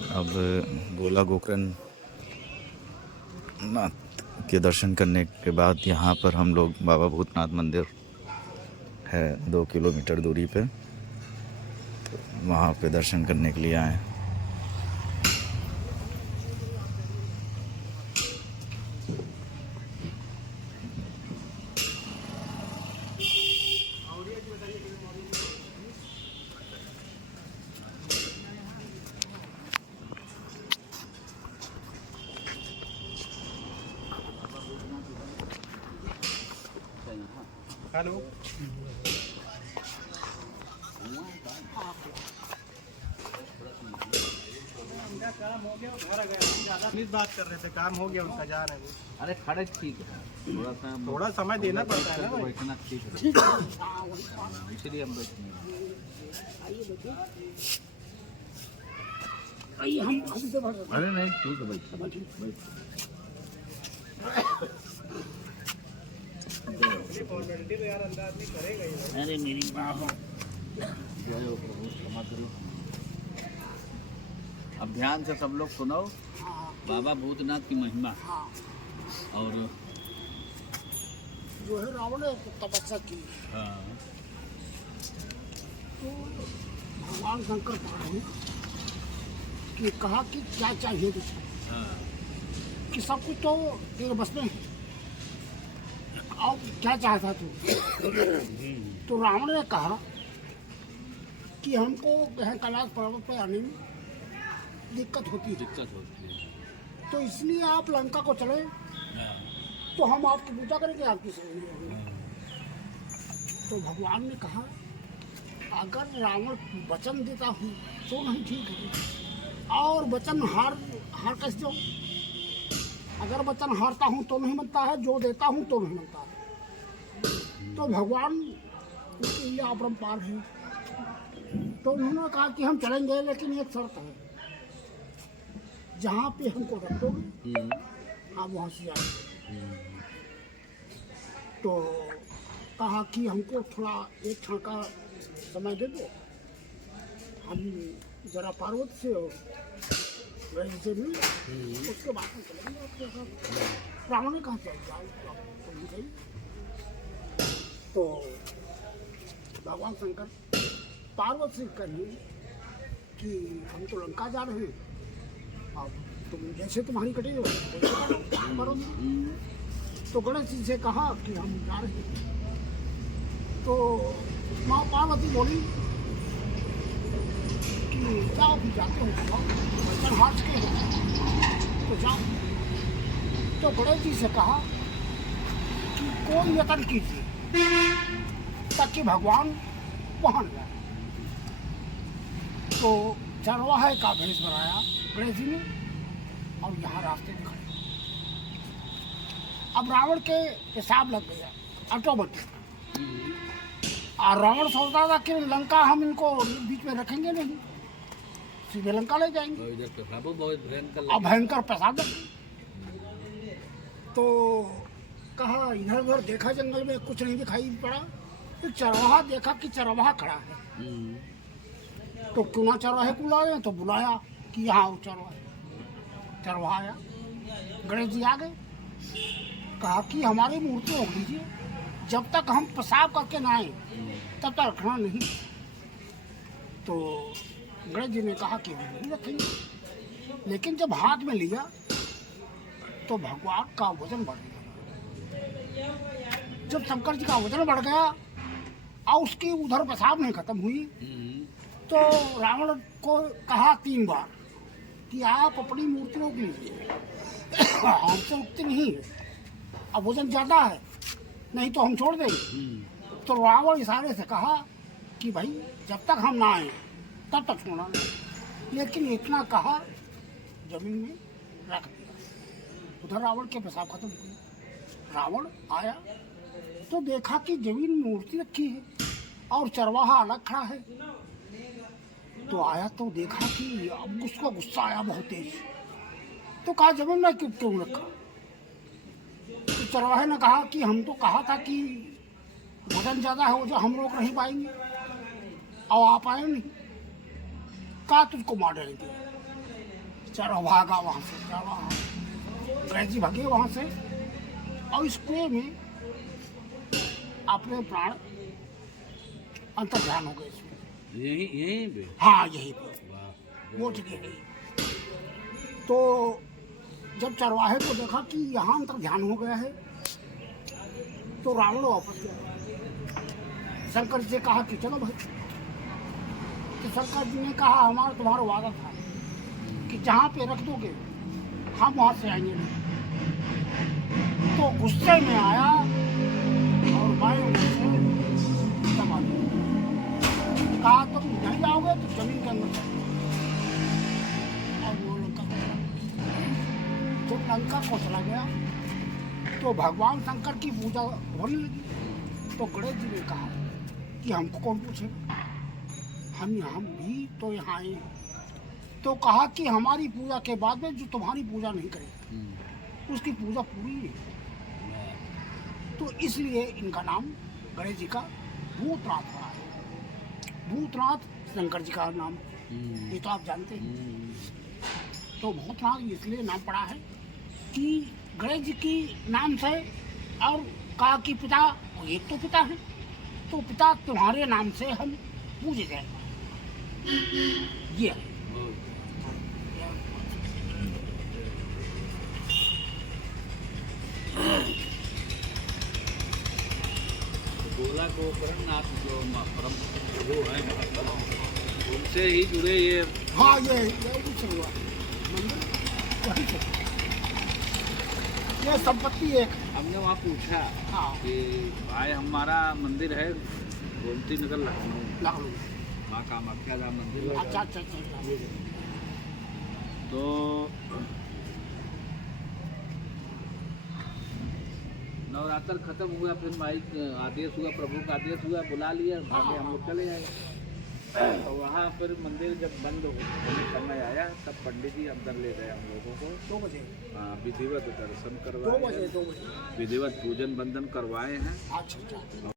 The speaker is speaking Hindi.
अब गोला गोकर्ण नाथ के दर्शन करने के बाद यहाँ पर हम लोग बाबा भूतनाथ मंदिर है 2 किलोमीटर दूरी पे, तो वहाँ पे दर्शन करने के लिए आए। हेलो, काम हो गया, घर आ गया। बात कर रहे थे, काम हो गया उनका, जा रहे हैं। अरे खड़े ठीक है, थोड़ा समय देना पड़ता है ना भाई। बैठना ठीक है, इसलिए हम बैठे हैं। अरे नहीं ठीक है भाई, अरे मेरी बाप, क्षमा करो। अब ध्यान से सब लोग सुनो बाबा भूतनाथ की महिमा। और जो है रावण ने तपस्या की, हाँ, तो भगवान शंकर पार्वती कि कहा कि क्या चाहिए तुझे, हाँ, कि सब कुछ तो तेरे बस में है, अब क्या चाहता तू। तो रावण ने कहा कि हमको यहाँ कैलाश पर्वत पर आने में दिक्कत होती है, तो इसलिए आप लंका को चले, तो हम आपकी पूजा करेंगे, आपकी सेवा करेंगे। तो भगवान ने कहा अगर रावण वचन देता हूँ तो नहीं ठीक है, और वचन हार कैसे जाऊँ। अगर वचन हारता हूँ तो नहीं बनता है, जो देता हूँ तो नहीं बनता है। तो भगवान उसके लिए अपरंपार है। तो उन्होंने कहा कि हम चलेंगे, लेकिन एक शर्त है, जहाँ पे हमको रख दोगे आप वहाँ से जाएंगे। तो कहा कि हमको थोड़ा एक क्षण का समय दे दो, हम जरा पार्वती से वैसे से मिल, उसके बाद हम चलेंगे आपके साथ। रावण ने कहा चल जाओ, तो भगवान शंकर पार्वती से कहे कि हम तो लंका जा रहे हैं, अब तुम जैसे तुम्हारी कटी हो करो। तो गणेश जी से कहा कि हम जा रहे हैं। तो माँ पार्वती बोली कि जाओ, भी जाते हो बर्तन हाथ के हो तो जाओ। तो गणेश जी से कहा कि कोई यत्न कीजिए ताकि भगवान वहाँ न जाए। तो चरवाहे का भेष बनाया गणेश जी ने, और यहाँ रास्ते में खड़े। अब रावण के पेशाब लग गया ऑटोमेटिक, और रावण सोचता था कि लंका हम इनको बीच में रखेंगे नहीं, सीधे लंका ले जाएंगे। अब भयंकर पेशाब लग गया। तो कहा इधर उधर देखा, जंगल में कुछ नहीं दिखाई पड़ा। एक चरवाहा देखा कि चरवाहा खड़ा है, तो क्यों ना चरवाहे को बुलाए। तो बुलाया कि यहाँ चरवाहा आया। गणेश जी आ गए, कहा कि हमारी मूर्ति रोक लीजिए, जब तक हम पेशाब करके ना आए तब तक रखना नहीं। तो गणेश जी ने कहा कि हम नहीं रखेंगे, लेकिन जब हाथ में लिया तो भगवान का वजन बढ़ गया। जब शंकर जी का वजन बढ़ गया और उसकी उधर पेशाब नहीं खत्म हुई, तो रावण को कहा 3 बार कि आप अपनी मूर्ति रोक लीजिए, हमसे रुकती नहीं है, अब वजन ज़्यादा है, नहीं तो हम छोड़ देंगे। तो रावण इशारे से कहा कि भाई जब तक हम ना आए तब तक छोड़ना नहीं, लेकिन इतना कहा जमीन में रख दिया। उधर रावण के पेशाब खत्म हुई। रावण आया तो देखा कि जमीन में मूर्ति रखी है और चरवाहा अलग खड़ा है। तो आया तो देखा कि अब उसको गुस्सा आया बहुत तेज। तो कहा जमीन में क्यों रखा। तो चरवाहे ने कहा कि हम तो कहा था कि वजन ज़्यादा है, वो जो हम रोक नहीं पाएंगे, और आप आए नहीं, कहा तुझको मार डालेंगे। चारों भागा वहाँ से, चारों गणेश जी भागे वहाँ से और इस कुएं में अपने प्राण अंतर ध्यान हो गए इसमें। यहीं पे हाँ यही पे वाह वो जगह गई। तो जब चरवाहे को देखा कि यहाँ अंतर ध्यान हो गया है तो रावण वापस गया। शंकर जी से कहा कि चलो भाई। तो शंकर जी ने कहा हमारा तुम्हारा वादा था कि जहाँ पे रख दोगे हम वहाँ से आएंगे नहीं। तो गुस्से में आया और मैं उनसे दबा दिया। कहा तुम नहीं आओगे तो जमीन के अंदर चले जाओ। और वो लंका को चला गया। जब लंका को चला गया तो भगवान शंकर की पूजा होने लगी। तो गणेश जी ने कहा कि हमको कौन पूछेगा, हम भी तो यहाँ आए हैं। तो कहा कि हमारी पूजा के बाद में जो तुम्हारी पूजा नहीं करेगा उसकी पूजा पूरी नहीं। तो इसलिए इनका नाम गणेश जी का भूतनाथ पड़ा है। भूतनाथ शंकर जी का नाम, ये तो आप जानते हैं। तो भूतनाथ इसलिए नाम पड़ा है कि गणेश जी की नाम से, और कहा कि पिता एक तो पिता है, तो पिता तुम्हारे नाम से हम पूजे जाए। ये है। गोला गोकर्णनाथ जो परम प्रभु है उनसे ही जुड़े ये हाँ ये कुछ हुआ मंदिर वहीं से। ये संपत्ति एक है। हमने वहाँ पूछा हाँ कि भाई हमारा मंदिर है गोमती नगर लखनऊ, लखनऊ। माँ कामाख्या धाम मंदिर है। अच्छा अच्छा अच्छा। तो नवरात्र खत्म हुआ, फिर माई आदेश हुआ, प्रभु का आदेश हुआ, बुला लिया, भागे हम लोग चले आए। और वहाँ पर मंदिर जब बंद होने समय आया तब पंडित जी अंदर ले गए हम लोगों को। 2 बजे विधिवत दर्शन 2 करवाए, बजे 2 बजे। विधिवत पूजन बंदन करवाए हैं। अच्छा अच्छा।